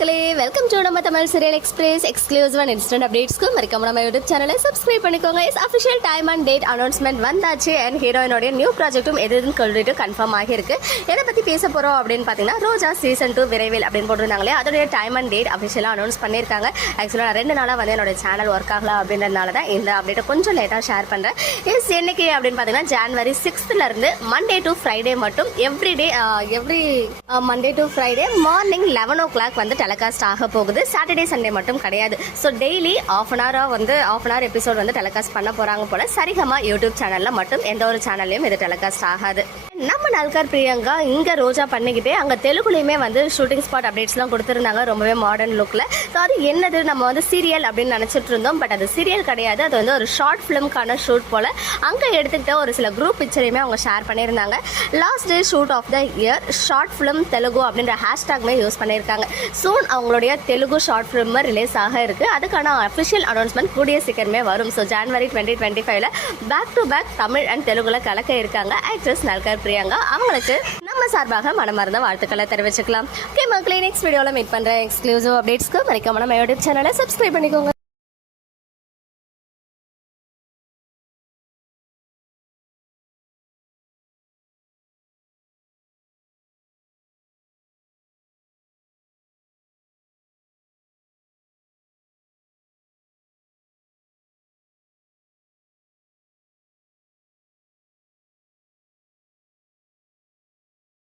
மக்களே welcome to நம்ம Tamil serial express exclusive and instant அப்டேட்ஸ்க்கு மறக்காம நம்ம யூடியூப் சேனலை சப்ஸ்கிரைப் பண்ணிக்கோங்க. Is official time and date announcement வந்தாச்சு. அண்ட் ஹீரோயினோட நியூ ப்ராஜெக்ட்டும் எதுன்னு சொல்லிட்டு கன்ஃபார்ம் ஆகியிருக்கு. எதை பற்றி பேச போகிறோம் அப்படின்னு பார்த்தீங்கன்னா ரோஜா சீசன் டூ விரைவில் அப்படின்னு போட்டிருந்தாங்களே அதோடைய டைம் அண்ட் டேட் அஃபிஷியலாக அனௌன்ஸ் பண்ணியிருக்காங்க. ஆக்சுவலாக நான் ரெண்டு நாளாக வந்து என்னோட சேனல் ஒர்க் ஆகலாம் அப்படின்றதுனால தான் இந்த அப்டேட்டை கொஞ்சம் லேட்டாக ஷேர் பண்ணுறேன் இஸ் என்னைக்கு அப்படின்னு பார்த்தீங்கன்னா ஜான்வரி சிக்ஸ்த்லேருந்து மண்டே டு ஃப்ரைடே மட்டும் every day every Monday to Friday morning eleven o'clock வந்து டெலகாஸ்ட் ஆக போகுது. சாட்டர்டே சண்டே மட்டும் கிடையாது. ஸோ டெய்லி ஆஃப் அன் ஹவராக வந்து ஆஃப் அன் ஹவர் எபிசோட் வந்து டெலகாஸ்ட் பண்ண போகிறாங்க போல. சரிகமாக யூடியூப் சேனலில் மட்டும் எந்த ஒரு சேனல்லையும் இது டெலகாஸ்ட் ஆகாது. நம்ம நல்கார் பிரியங்கா இங்கே ரோஜா பண்ணிக்கிட்டே அங்கே தெலுங்குலையுமே வந்து ஷூட்டிங் ஸ்பாட் அப்டேட்ஸ்லாம் கொடுத்துருந்தாங்க ரொம்பவே மாடர்ன் லுக்கில் ஸோ அது என்னது? நம்ம வந்து சீரியல் அப்படின்னு நினச்சிட்டு இருந்தோம். பட் அது சீரியல் கிடையாது. அது வந்து ஒரு ஷார்ட் ஃபிலிம்க்கான ஷூட் போல். அங்கே எடுத்துக்கிட்ட ஒரு சில குரூப் பிக்சரையுமே அவங்க ஷேர் பண்ணியிருந்தாங்க. Last day shoot of the year short film Telugu அப்படின்ற ஹேஷ்டாக்மே யூஸ் பண்ணியிருக்காங்க. சூன் அவங்களுடைய தெலுங்கு ஷார்ட் ஃபிலிம் ரிலீஸ் ஆக இருக்குது அதுக்கான அஃபிஷியல் அனௌன்ஸ்மெண்ட் கூடிய சீக்கிரமே வரும். ஸோ ஜான்வரி டுவெண்ட்டி டுவெண்ட்டி ஃபைவ்ல back to back Tamil and தெலுங்குல கலக்க இருக்காங்க. ஆக்ட்ரஸ் நல்கர் பிரியங்கா அவங்களுக்கு நம்ம சார்பாக மனமார்ந்த வாழ்த்துக்களை தெரிவிச்சுக்கலாம். ஓகே மக்களே நெக்ஸ்ட் வீடியோவில் மீட் பண்ணுற எக்ஸ்க்ளூசிவ் அப்டேட்ஸ்க்கு மறைக்காம நம்ம யூடியூப் சேனலை சப்ஸ்கிரைப் பண்ணிக்கோங்க.